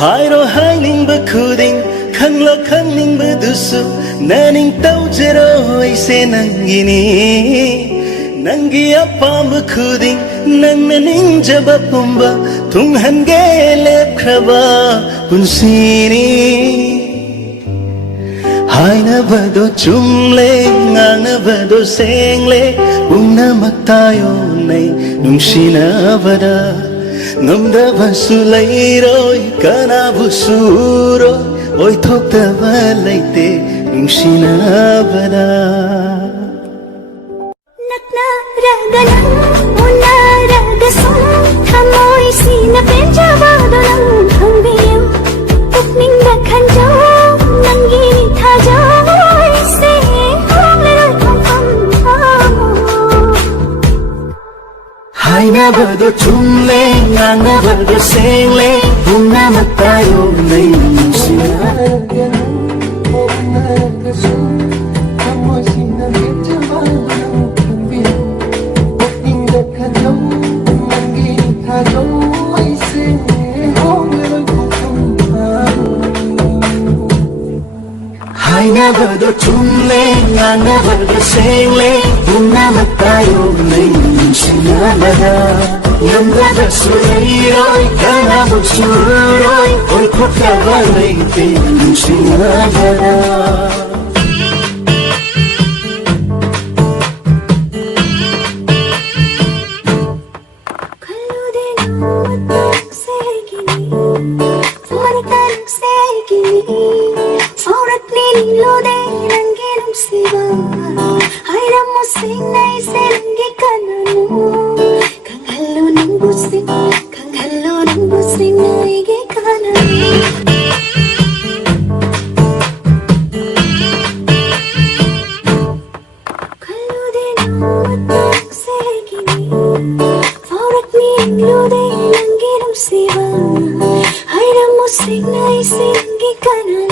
Hairo haining ba khuding khang lo khang ning ba dusu naning tau jero ise nangini nangi apam ba khuding nang naning jaba pumba tung hange lep kraba punsini hai na ba do chumle ngang na ba do sengle bung na magtayo nay nung sinabada ngâm su lấy rồi cả na bu suro ôi thốc ta va lấy tê nung sina vada nak na ragalang una ragasam thamoy sina penja badolang ang biyam tukning dakhan jo nangini tha jo se hong le thong thom hai na ba do chung le ngang na ba do seng le bung na magtayo nay nung sina hai na ba do chung le ngang na ba do seng le bung na magtayo nay nung sina bada ngâm ra ba su lấy rồi cả na bu su rồi ôi khóc ta va lấy tê nung sina bada Hai ra một sinh này sinh cái cả